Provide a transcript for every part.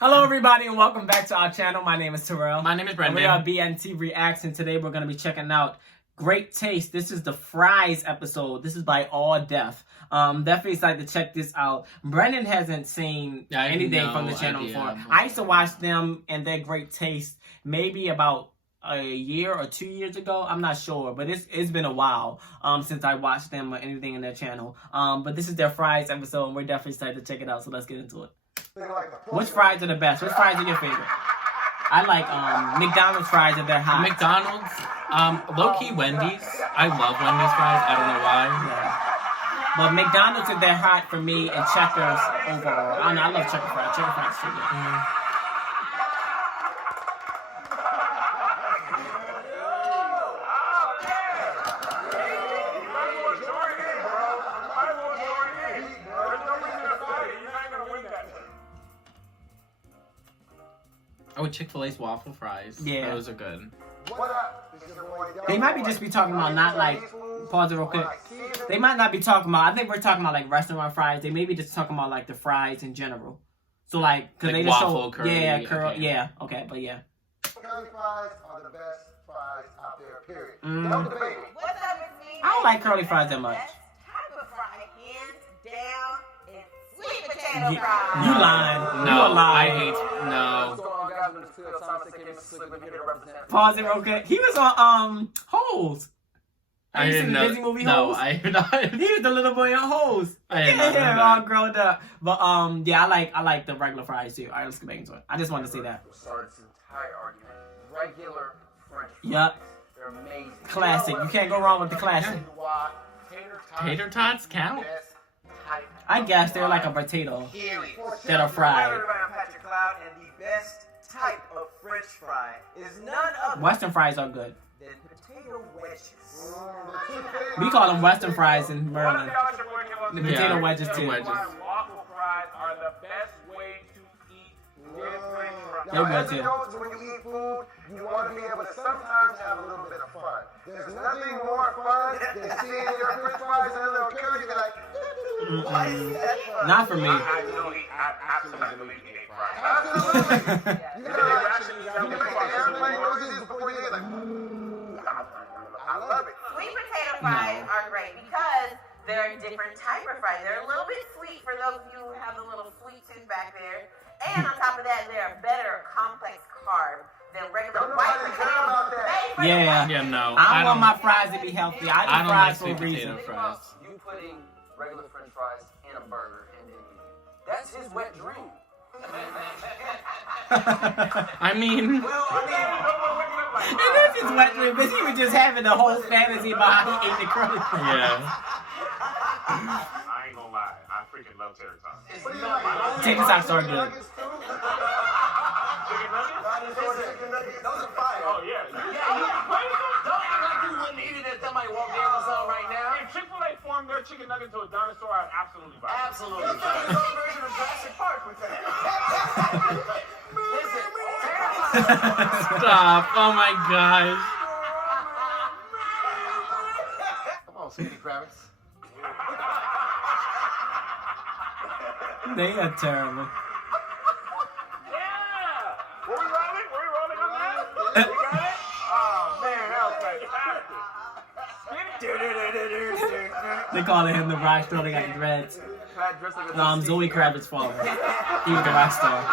Hello, everybody, and welcome back to our channel. My name is Terrell. My name is Brendan. We are BNT Reacts, and today we're going to be checking out Great Taste. This is the Fries episode. This is by All Def. Definitely excited to check this out. Brendan hasn't seen anything from the channel before. I used to watch them and their Great Taste maybe about a year or 2 years ago. I'm not sure, but it's been a while since I watched them or anything in their channel. But this is their Fries episode, and we're definitely excited to check it out. So let's get into it. Which fries are the best? Which fries are your favorite? I like McDonald's fries if they're hot. McDonald's, low-key Wendy's. I love Wendy's fries. I don't know why. Yeah. But McDonald's if they're hot for me, and Checkers overall. I don't know, I love Checker fries. Checker fries too good. Oh, Chick-fil-A's waffle fries. Yeah. Those are good. They might be just be talking about not like, pause it real quick. They might not be talking about, I think we're talking about like restaurant fries. They may be just talking about like the fries in general. So like, cause like they just waffle, show, curly, yeah, curl, okay. yeah, okay, but yeah. Curly fries are the best fries out there, period. Mm. No debate. What's up with me? I don't like curly fries that much. Best type of fry, hands down, is sweet potato fries. You lying. No, You a lie. I hate, no. Pause it real quick. He was on, Holes. I Have you didn't seen the know. Disney movie No, Holes? I have not. He was the little boy on Holes. I didn't know Yeah, that. all grown up. But yeah, I like the regular fries too. Alright, let's get back into it. I just wanted to say that. Started this entire argument. Regular French fries. Yup. They're amazing. Classic. You can't go wrong with the classic. Why? Tater tots count? Best type I guess they're like a potato period. that are fried. Everybody, I'm Patrick Cloud, and the best type of French fry is none other Western fries are good. than potato wedges. We call them Western fries in Maryland. The Yeah, potato wedges too. wedges. Waffle fries are the best way to eat good French fries. They're good As too. adults, when you eat food, you want to be able to sometimes have a little bit of fun. There's nothing more fun than seeing your French fries and a little curry. You're like, Why is that fun? Not for me. I absolutely hate fries. absolutely. They You gotta actually you can make the airplane noises before you get like, I love it. Sweet potato fries are great because they're a different type of fries. They're a little bit sweet for those of you who have a little sweet tooth back there. And on top of that, they're a better complex carb than regular white Nobody care about potatoes. that. Made for Yeah. Yeah, no. I don't want my fries to be healthy. I I do don't like fries for a sweet reason. potato fries. You putting regular French fries in a burger and then eating it. That's his wet dream. I mean, Well, I mean, And that's his wet dream, because he was just having the whole fantasy about how he ate the curly fries. yeah. I ain't gonna lie, I freaking love tater tots. it's not. Tater tots are good. Chicken nuggets? Those are fire. Oh yeah. Don't act like you wouldn't eat it if somebody walked in or something right now. If Chick-fil-A formed their chicken nugget into a dinosaur, I'd absolutely buy it. Absolutely. version of Jurassic Park with that. Listen, Stop. Oh my gosh. Come on, Sweetie Kravitz. They are terrible. Yeah! Were we rolling on that? We got it? Oh man, that was fantastic. They calling him the rock star. They got the dreads. Pat dressed like a Zoe Kravitz's father. He was the rock star.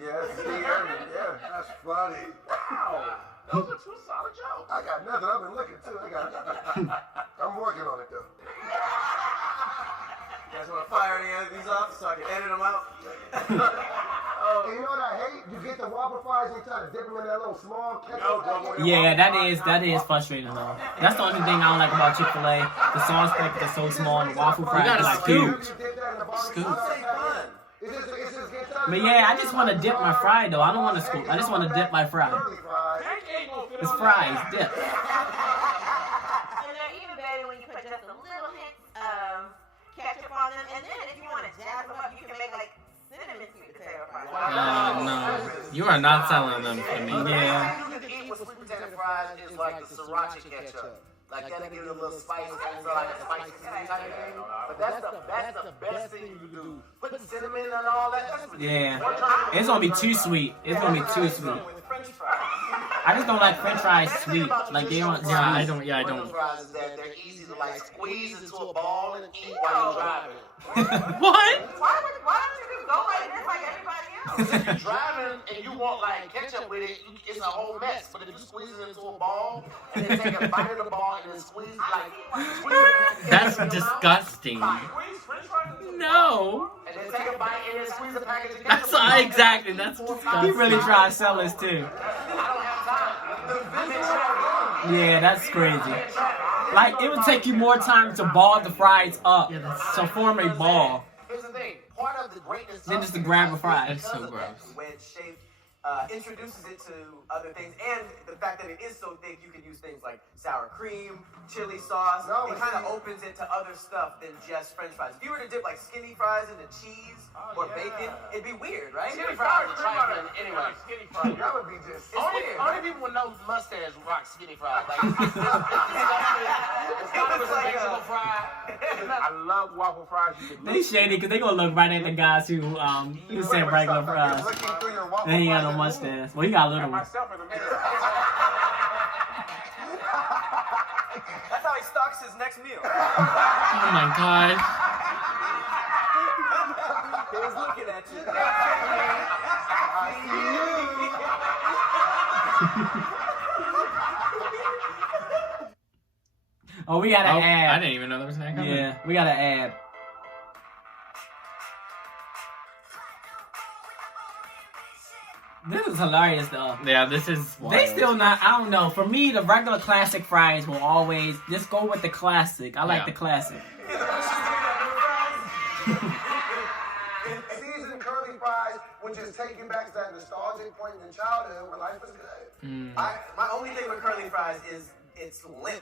Yes, Steve Irwin. Yeah, that's funny. Wow, those are two solid jokes. I got nothing. I've been looking too. I'm working on it though. You guys want to fire any of these off so I can edit them out? And you know what I hate? You get the waffle fries and you try to dip them in that little small ketchup. Yeah, that is frustrating though. That's the only thing I don't like about Chick-fil-A. The sauce packets are so small and the waffle fries gotta are like scoop. huge. Scoop. But yeah, I just want to dip my fry though. I don't want to scoop. I just want to dip my fry. It's fries, dip. And they're even better when you put just a little hint of ketchup on them. And then if you want to jazz them up, you can make like cinnamon sweet potato fries. No. You are not selling them to me. Yeah. You can eat with sweet potato fries is like the sriracha ketchup. Like that'll give it a little spice, so like a spicy type thing. But that's the best thing you can do and all that. That's ridiculous. Yeah. It's gonna be too sweet. It's gonna be too sweet. With French fries. I just don't like French fries sweet. Like they aren't. Yeah, I sweet. don't. Yeah, I French don't. fries is that they're easy to like squeeze into a ball and eat while you're driving. What? Why don't you just go like this like everybody else? If you're driving and you want like ketchup with it, it's a whole mess. But if you squeeze it into a ball and then take a bite of the ball and then squeeze it, That's disgusting. Squeeze French fries into the No. and then take a bite and then squeeze a package of That's ketchup. exactly. That's He disgusting. really trying to sell us too. I don't have time. Yeah, that's crazy. Like it would take you more time to ball the fries up to form a ball Here's the thing. Part of the greatness than just to grab a fry. That's so gross. Wedge shape introduces it to other things, and the fact that it is so thick, you can use things like sour cream, chili sauce. No, It but kind of see- opens it to other stuff than just French fries. If you were to dip like skinny fries into cheese or bacon, it'd be weird, right? Skinny fries are trifling anyway. Skinny fries. That would be just. It's weird. Only people with no mustache rock skinny fries. Like, it's not a It's like vegetable a- fry. I love waffle fries. You can They shady because they gonna look right at the guys who said regular fries. Looking through your waffle Then he got fries no and- mustache. Well, he got a little one. myself in the mirror. That's how he stocks his next meal. Oh my god. He's looking at you. Oh, we got Oh, an ad. I didn't even know there was an ad coming. Yeah, we got an ad. This is hilarious though. Yeah, this is. They wild. still not. I don't know. For me, the regular classic fries will always just go with the classic. I like Yeah. the classic. Seasoned curly fries, which is taking back to that nostalgic point in childhood when life was good. My only thing with curly fries is it's limp.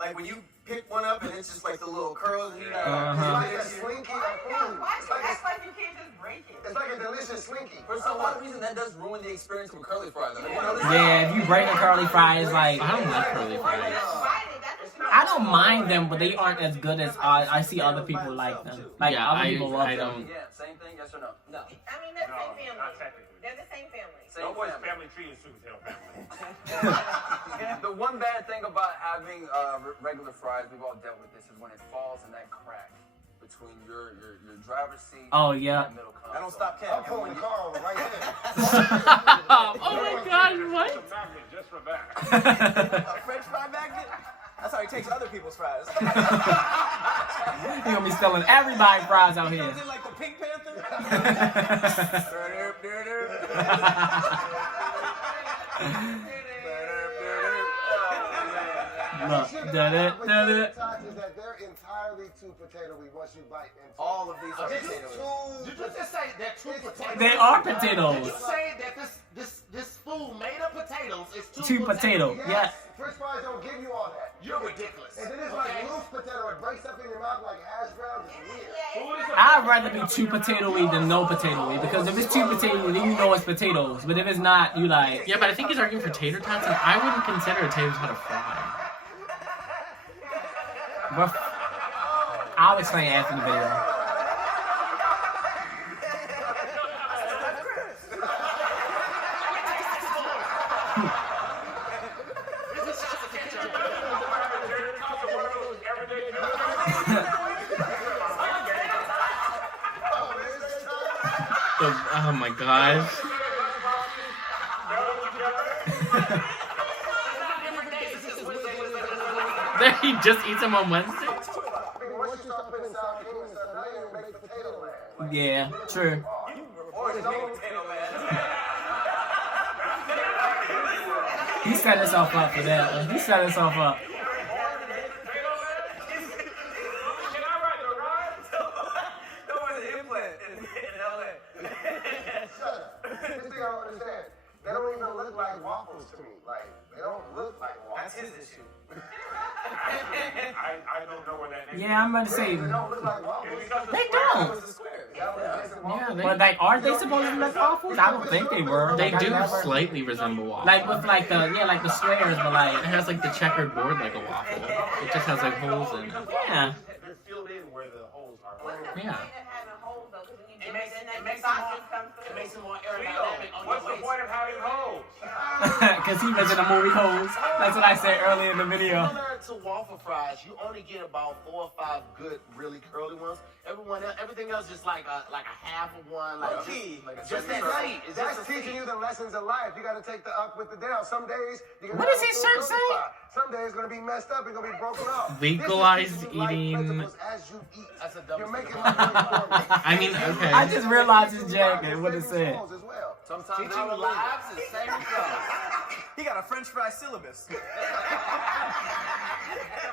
Like when you pick one up and it's just like the little curls. You know, Uh-huh. It's like a slinky of food. Why It's do you like act like you can't just break it? it's like a delicious slinky. For some odd reason, that does ruin the experience with curly fries. I mean, you know, Yeah, if you break a curly fry, it's like I don't like curly fries. I don't mind them, but they aren't as good as I see other people like them. Like Yeah, other people love I them. don't. yeah, same thing, yes or no? No. I mean, they're the same family. Not technically. They're the same family. Same No boy's family. family tree is Super Tail family. The one bad thing about having regular fries, we've all dealt with this, is when it falls in that crack between your driver's seat Oh and yeah. the middle console. I don't stop I'm counting. pulling the car over right there. Oh my god, what? It's a magnet just for that. A French fry magnet? That's how he takes other people's fries. He gonna be selling everybody fries out here. Comes in like the Pink Panther. Look, Sugar did it, with did tater it. tots is that they're entirely too potato-y once you bite into All of these are Did you potatoes. Did you just say that two potatoes? They are Did potatoes. you say that this food made of potatoes is Two potatoes. Yes, Yeah. French fries don't give you all that. You're ridiculous. And then it's like loose potato. It breaks up in your mouth like hash browns. It's weird. Food is a I'd rather be two potato-y than no potato-y because if it's two potato-y, then you know it's potatoes. But if it's not, you like. Yeah, but I think he's arguing for tater tots, and I wouldn't consider a tater tot a fry. But I'll explain after the video. Oh my gosh. There, he just eats them on Wednesday? I mean, once you start putting sour cream and stuff, now you make potato land. Yeah, true. Or just make potato man. He set himself up for that. He set himself up. No one's an implant in LA. Shut up. This thing I don't understand. They don't even look like waffles to me. Like, they don't look like That's waffles. his issue. I don't know where that name Yeah, I'm about to say. They don't look like waffles. They don't. It's the squares. That was just a Yeah, waffle. they, But like, aren't they supposed to look waffles? I don't think they were. they Like, I do never- slightly resemble waffles. Like with like the like the squares, but It like has like the checkered board like a waffle. It just has like holes in it. yeah. They're filled in where the holes are. Yeah. Having holes though, 'cause when you It dip makes it in that it makes makes it more aerodynamic on What's your the waist. point of having holes? Because he was in the movie Holes. That's what I said earlier in the video. Similar to waffle fries, you only get about 4 or 5 good, really curly ones. Everything else just like a half of one, like just that seat. It's That's just a teaching seat. you the lessons of life. You got to take the up with the down. Some days you're gonna What does his shirt say? Some days it's gonna be messed up and gonna be broken off. Legalized This is teaching you life eating- principles as you eat. That's a dumb You're making statement. life really important. I mean, okay. I just realized his jacket. What it said. As well. Sometimes Teaching it's lives is same results. He got a French fry syllabus.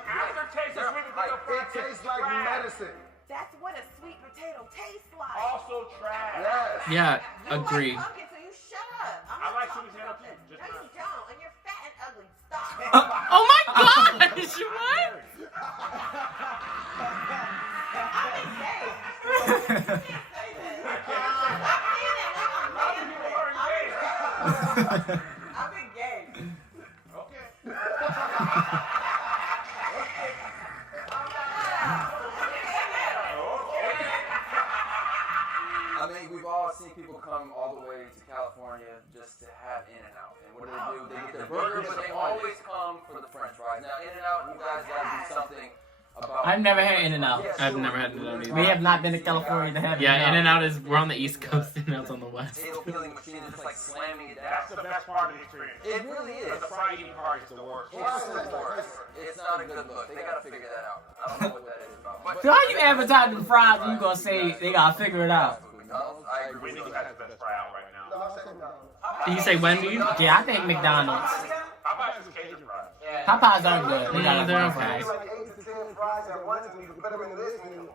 Aftertaste of sweet potato fries. It tastes like medicine. That's what a sweet potato tastes like. Also trash. Yes. Yeah, You agree. like pumpkin, so you shut up. I'm I not like talking sweet potato about too, that. just No, not- you don't. And you're fat and ugly. Stop. Oh my gosh! What? I'm engaged. You can't say that. I'm engaged. I mean, we've all seen people come all the way to California just to have In-N-Out. And what do? They get their burger, but they always come for the French fries. Now, In-N-Out, you guys gotta do something about. I've never had In-N-Out. I've never had In-N-Out either. We have not been to California to have Yeah, In-N-Out. In-N-Out is, we're on the East Coast, In-N-Out's on the West. Potato peeling machine is just like slamming it That's down. the best part of the experience. It really is. But the fry eating part is the worst. It's the worst. It's not a good look. They gotta figure that out. I don't know what that is about. But So how you advertising fries and you gonna say they gotta figure it out? McDonald's, I agree with Wendy's you. has the best fry out right now. No, I'm saying no. Did you say Wendy's? Yeah, I think McDonald's. How about some Cajun fries? Popeyes are good. They got They're good okay. fries. Like 8 to 10 fries at once, and you can put them into this. And you,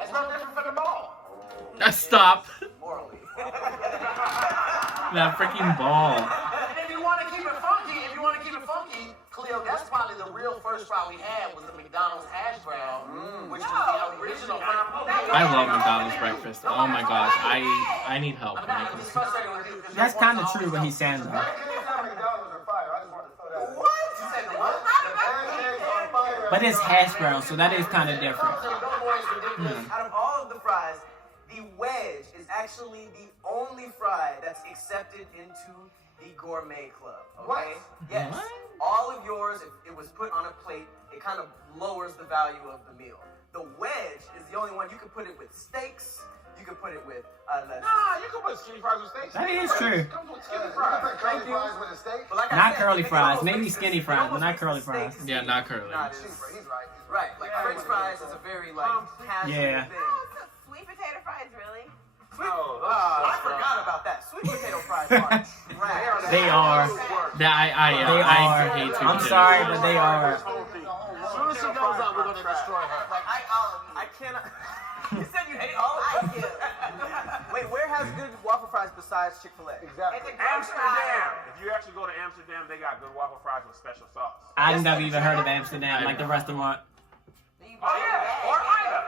It's no different from the ball. Stop. Morally. That freaking ball. And if you want to keep it funky, Cleo, that's probably the real first fry we had was the McDonald's hash brown, which was the original. I love McDonald's breakfast. Oh my gosh, I need help. when it comes to- That's kind of true what he's saying though. pancakes at McDonald's are fire. I just wanted to throw that out. What? You said what? The pancakes are fire. But it's hash brown, so that is kind of different. Out of all of the fries, the wedge is actually the only fry that's accepted into the gourmet club. Okay? What? Yes. What? All of yours, if it was put on a plate, it kind of lowers the value of the meal. The wedge is the only one you can put it with steaks. You can put it with Nah, you can put skinny fries with steak. That is true. Comes with You skinny can fries. put curly fries with a steak. But like I Not said, curly it fries, almost maybe makes skinny it fries, but almost not makes curly the steak fries. Yeah, not curly. not as- He's right. Right, like French fries is a very like casual Yeah. thing. Oh, so sweet potato fries, really? I forgot about that. Sweet potato fries are trash. They are. That I They are. hate sweet I'm potatoes. sorry, but they are. As soon as she goes up, we're gonna destroy her. Like I cannot. You said you hate all I of do. them. Wait, where has good waffle fries besides Chick-fil-A? Exactly. It's a good Amsterdam. fry. If you actually go to Amsterdam, they got good waffle fries with special sauce. I've never even heard of Amsterdam, like the restaurant. Oh yeah, or Ida.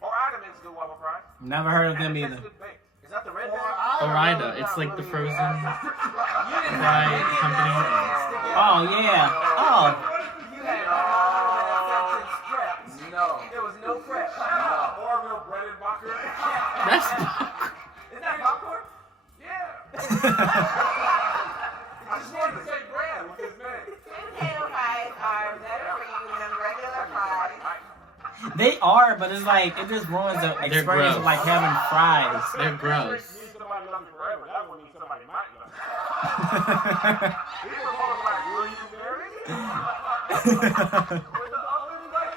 Or Ida makes good waffle fries. Never heard of them And it either. tastes good baked. Is that the red bag? Orida, it's like the frozen fry company. Oh yeah. Oh. You had No. There was no prep. Orville breaded Bacher. That's Isn't that popcorn? Yeah. I just wanted to say brand with his name. Potato fries are better for you than regular fries. They are, but it's like it just ruins the experience of gross. like having fries. they're gross. Means somebody love you forever. That one means somebody might love you. These are both like, will you marry? With the oven like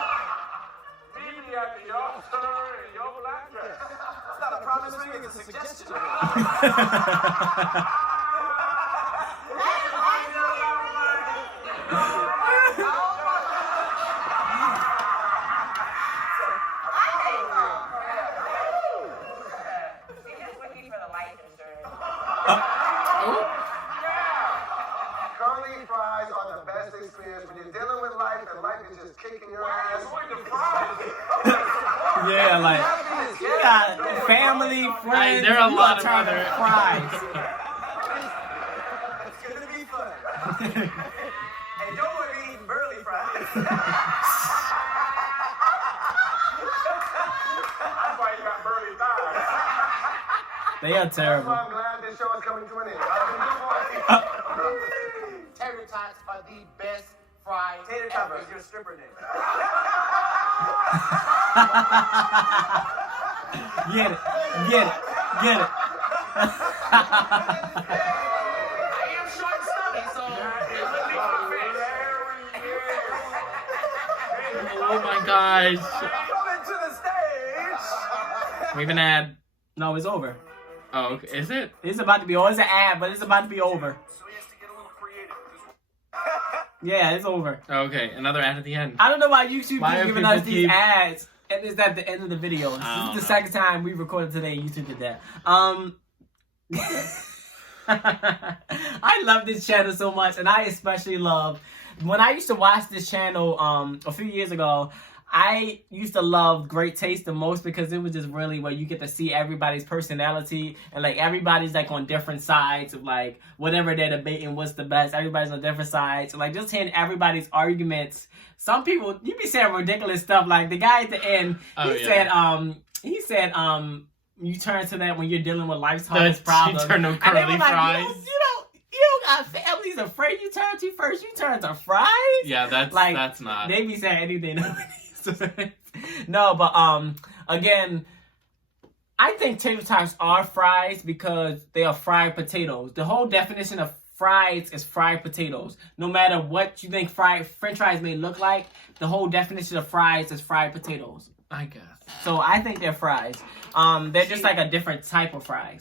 Meet me at the altar in your black dress. It's not a promise ring, it's a suggestion. She's just looking for the life insurance. Curly fries are the best experience when you're dealing with life and life is just kicking your ass. Yeah, like you got family, friends. There are a you lot of trying to other fries. It's gonna be fun. And don't worry eating burly fries. That's why you got burly thighs. They are That's terrible. why I'm glad this show is coming to an end. Tater tots are the best fried Tater Top is your stripper name. Get it. Get it. Get it. I am short and stubby, so it wouldn't be my face. Oh my gosh. Coming to the stage. We have an ad. No, it's over. Oh, okay. Is it? It's about to be over. It's an ad, but it's about to be over. So he has to get a little creative. Yeah, it's over. Okay, another ad at the end. I don't know why YouTube Why keep do giving people us these keep- ads, and it's at the end of the video. This I is don't the know. second time we recorded today. YouTube did that. I love this channel so much, and I especially love when I used to watch this channel a few years ago. I used to love Great Taste the most because it was just really where you get to see everybody's personality and like everybody's like on different sides of like whatever they're debating what's the best. Everybody's on different sides. And like just hearing everybody's arguments. Some people, you be saying ridiculous stuff like the guy at the end, he said you turn to that when you're dealing with life's hardest problems. You turn to And they curly were like, fries. You don't got families afraid you turn to first. You turn to fries? Yeah, that's Like, that's not. They be saying anything. No, but again, I think tater tots are fries because they are fried potatoes. The whole definition of fries is fried potatoes. No matter what you think French fries may look like, the whole definition of fries is fried potatoes. I guess. So I think they're fries. They're just like a different type of fries.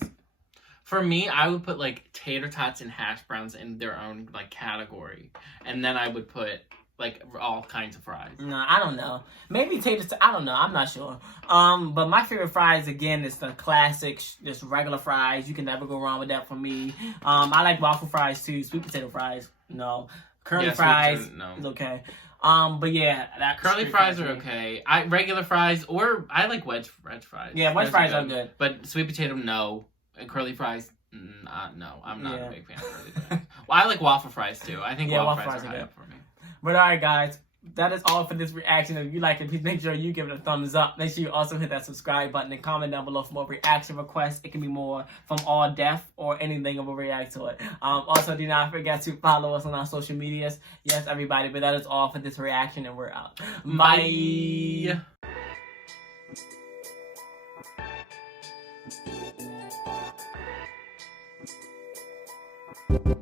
For me, I would put like tater tots and hash browns in their own like category, and then I would put like all kinds of fries. No, I don't know. Maybe taters. I don't know. I'm not sure. But my favorite fries again is the classic, just regular fries. You can never go wrong with that for me. I like waffle fries too. Sweet potato fries, no. Curly Yeah, sweet fries, potato, no. is okay. But yeah, that Curly street fries are for me. okay. Regular fries, or I like wedge fries. Yeah, wedge Those fries are good. good. But sweet potato, no. And curly fries, no. I'm not Yeah. a big fan of curly fries. Well, I like waffle fries too. I think Yeah, waffle waffle fries are fries are high good. up for me. But alright, guys. That is all for this reaction. If you like it, please make sure you give it a thumbs up. Make sure you also hit that subscribe button and comment down below for more reaction requests. It can be more from All Deaf or anything, and we'll react to it. Also, do not forget to follow us on our social medias. Yes, everybody. But that is all for this reaction, and we're out. Bye. Bye.